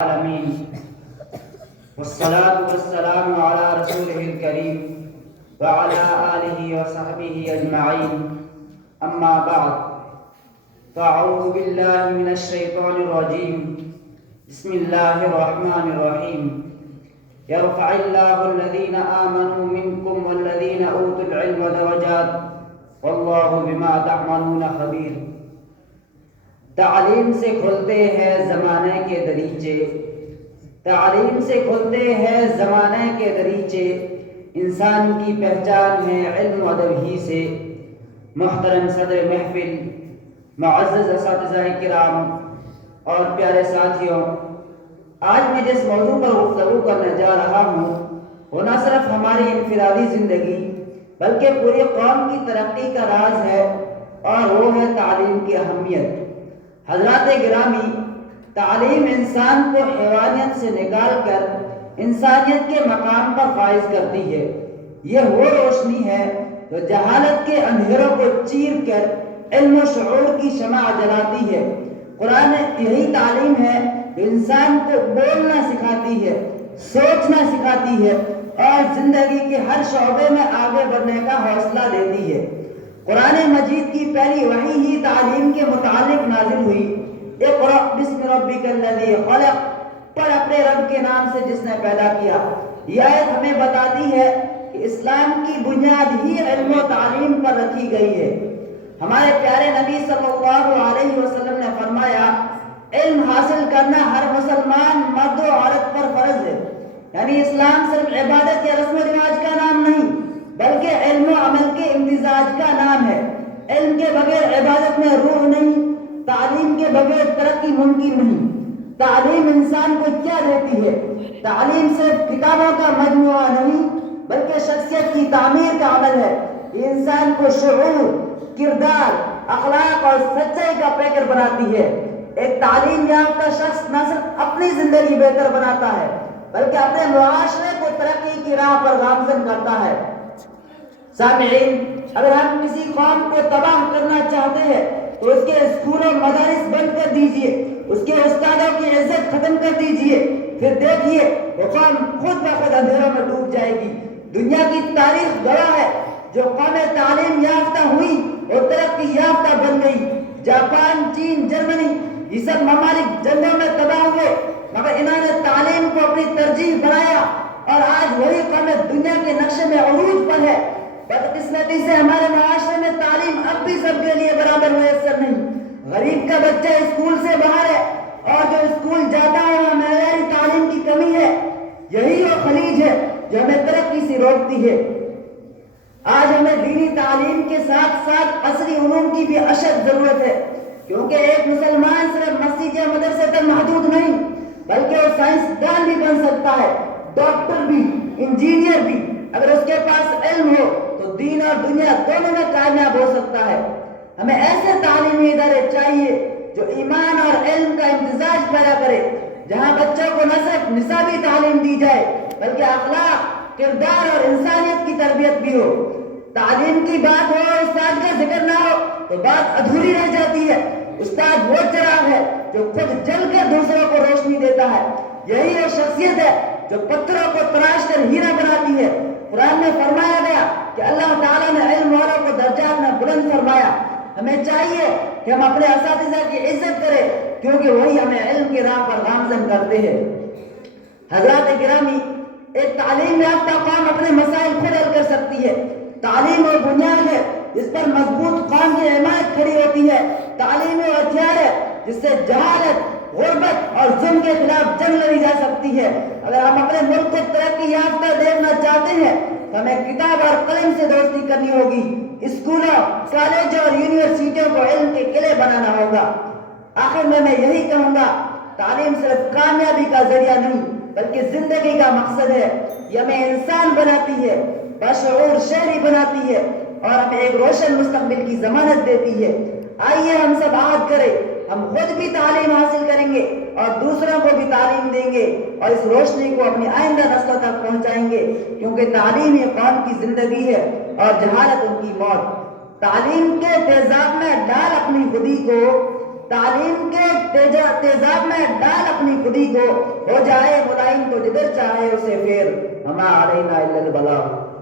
العالمين والصلاة والسلام على رسوله الكريم وعلى آله وصحبه أجمعين أما بعد فأعوذ بالله من الشيطان الرجيم بسم الله الرحمن الرحيم يرفع الله الذين آمنوا منكم والذين أوتوا العلم درجات والله بما تعملون خبير۔ تعلیم سے کھلتے ہیں زمانے کے دریچے، تعلیم سے کھلتے ہیں زمانے کے دریچے، انسان کی پہچان ہے علم و ادب ہی سے۔ محترم صدر محفل، معزز اساتذہ کرام اور پیارے ساتھیوں، آج میں جس موضوع پر گفتگو کرنے جا رہا ہوں وہ نہ صرف ہماری انفرادی زندگی بلکہ پوری قوم کی ترقی کا راز ہے، اور وہ ہے تعلیم کی اہمیت۔ حضرات گرامی، تعلیم انسان کو حیوانیت سے نکال کر انسانیت کے مقام پر فائز کرتی ہے۔ یہ وہ روشنی ہے جو جہالت کے اندھیروں کو چیر کر علم و شعور کی شمع جلاتی ہے۔ قرآن یہی تعلیم ہے جو انسان کو بولنا سکھاتی ہے، سوچنا سکھاتی ہے اور زندگی کے ہر شعبے میں آگے بڑھنے کا حوصلہ دیتی ہے۔ قرآن مجید کی پہلی وحی ہی تعلیم کے متعلق نازل ہوئی۔ اقرأ بسم ربک الذی خلق، پڑھ اپنے رب کے نام سے جس نے پیدا کیا۔ یہ آیت ہمیں بتاتی ہے کہ اسلام کی بنیاد ہی علم و تعلیم پر رکھی گئی ہے۔ ہمارے پیارے نبی صلی اللہ علیہ وسلم نے فرمایا، علم حاصل کرنا ہر مسلمان مرد و عورت پر فرض ہے۔ یعنی اسلام صرف عبادت یا رسم و رواج کا نام نہیں بلکہ علم و عمل کے امتزاج کا نام ہے۔ علم کے بغیر عبادت میں روح نہیں، تعلیم کے بغیر ترقی ممکن نہیں۔ تعلیم انسان کو کیا دیتی ہے؟ تعلیم صرف کتابوں کا مجموعہ نہیں بلکہ شخصیت کی تعمیر کا عمل ہے۔ یہ انسان کو شعور، کردار، اخلاق اور سچائی کا پیکر بناتی ہے۔ ایک تعلیم یافتہ شخص نہ صرف اپنی زندگی بہتر بناتا ہے بلکہ اپنے معاشرے کو ترقی کی راہ پر گامزن کرتا ہے۔ سامعین، اگر ہم کسی قوم کو تباہ کرنا چاہتے ہیں تو اس کے اسکول و مدارس بند کر دیجئے، اس کے استادوں کی عزت ختم کر دیجئے، پھر دیکھیے وہ قوم خود بخود اندھیروں میں ڈوب جائے گی۔ دنیا کی تاریخ گواہ ہے، جو قومیں تعلیم یافتہ ہوئی اور ترقی یافتہ بن گئی۔ جاپان، چین، جرمنی، یہ سب ممالک جنگوں میں تباہ ہوئے مگر انہوں نے تعلیم کو اپنی ترجیح بنایا، اور آج وہی قومیں دنیا کے نقشے میں عروج پر ہے۔ بدقسمتی سے ہمارے معاشرے میں تعلیم اب بھی سب کے لیے برابر میسر نہیں۔ غریب کا بچہ اسکول سے باہر ہے اور جو اسکول جاتا ہے وہاں معیاری تعلیم کی کمی ہے۔ یہی وہ خلیج ہے جو ہمیں ترقی سے روکتی ہے۔ آج ہمیں دینی تعلیم کے ساتھ ساتھ عصری علوم کی بھی اشد ضرورت ہے، کیونکہ ایک مسلمان صرف مسجد یا مدرسے تک محدود نہیں بلکہ وہ سائنسدان بھی بن سکتا ہے، ڈاکٹر بھی، انجینئر بھی۔ اگر اس کے پاس علم ہو تو دین اور دنیا دونوں میں کامیاب ہو سکتا ہے۔ ہمیں ایسے تعلیمی ادارے چاہیے جو ایمان اور علم کا امتزاج پیدا کرے، جہاں بچوں کو نہ صرف نصابی تعلیم دی جائے بلکہ اخلاق، کردار اور انسانیت کی تربیت بھی ہو۔ تعلیم کی بات ہو اور استاد کا ذکر نہ ہو تو بات ادھوری رہ جاتی ہے۔ استاد وہ چراغ ہے جو خود جل کر دوسروں کو روشنی دیتا ہے۔ یہی وہ شخصیت ہے جو پتھروں کو تراش کر ہیرا بناتی ہے۔ قرآن میں فرمایا گیا کہ اللہ تعالیٰ نے علم والوں کو درجات میں بلند فرمایا۔ ہمیں چاہیے کہ ہم اپنے اساتذہ کی عزت کریں کیونکہ وہی ہمیں علم کی راہ پر گامزن کرتے ہیں۔ حضرات گرامی، ایک تعلیم یافتہ قوم اپنے مسائل خود حل کر سکتی ہے۔ تعلیم وہ بنیاد ہے جس پر مضبوط قوم کی حمایت کھڑی ہوتی ہے۔ تعلیم وہ ہتھیار ہے جس سے جہالت، غربت اور ظلم کے خلاف جنگ لڑی جا سکتی ہے۔ اگر ہم اپنے ملک کو ترقی یافتہ دیکھنا چاہتے ہیں تو ہمیں کتاب اور قلم سے دوستی کرنی ہوگی۔ اسکولوں، کالجوں اور یونیورسٹیوں کو علم کے قلعے بنانا ہوگا۔ آخر میں یہی کہوں گا، تعلیم صرف کامیابی کا ذریعہ نہیں بلکہ زندگی کا مقصد ہے۔ یہ ہمیں انسان بناتی ہے، بشعور شہری بناتی ہے اور ہمیں ایک روشن مستقبل کی ضمانت دیتی ہے۔ آئیے ہم سب عہد کریں، ہم خود بھی تعلیم حاصل کریں گے اور دوسروں کو بھی تعلیم دیں گے اور اس روشنی کو اپنی آئندہ نسلوں تک پہنچائیں گے، کیونکہ تعلیم یہ قوم کی زندگی ہے اور جہالت ان کی موت۔ تعلیم کے تیزاب میں ڈال اپنی خودی کو، تعلیم کے تیزاب میں ڈال اپنی خودی کو، ہو جائے ملائم تو جدھر چاہے اسے پھیر، ہما علینا الا البلاغ۔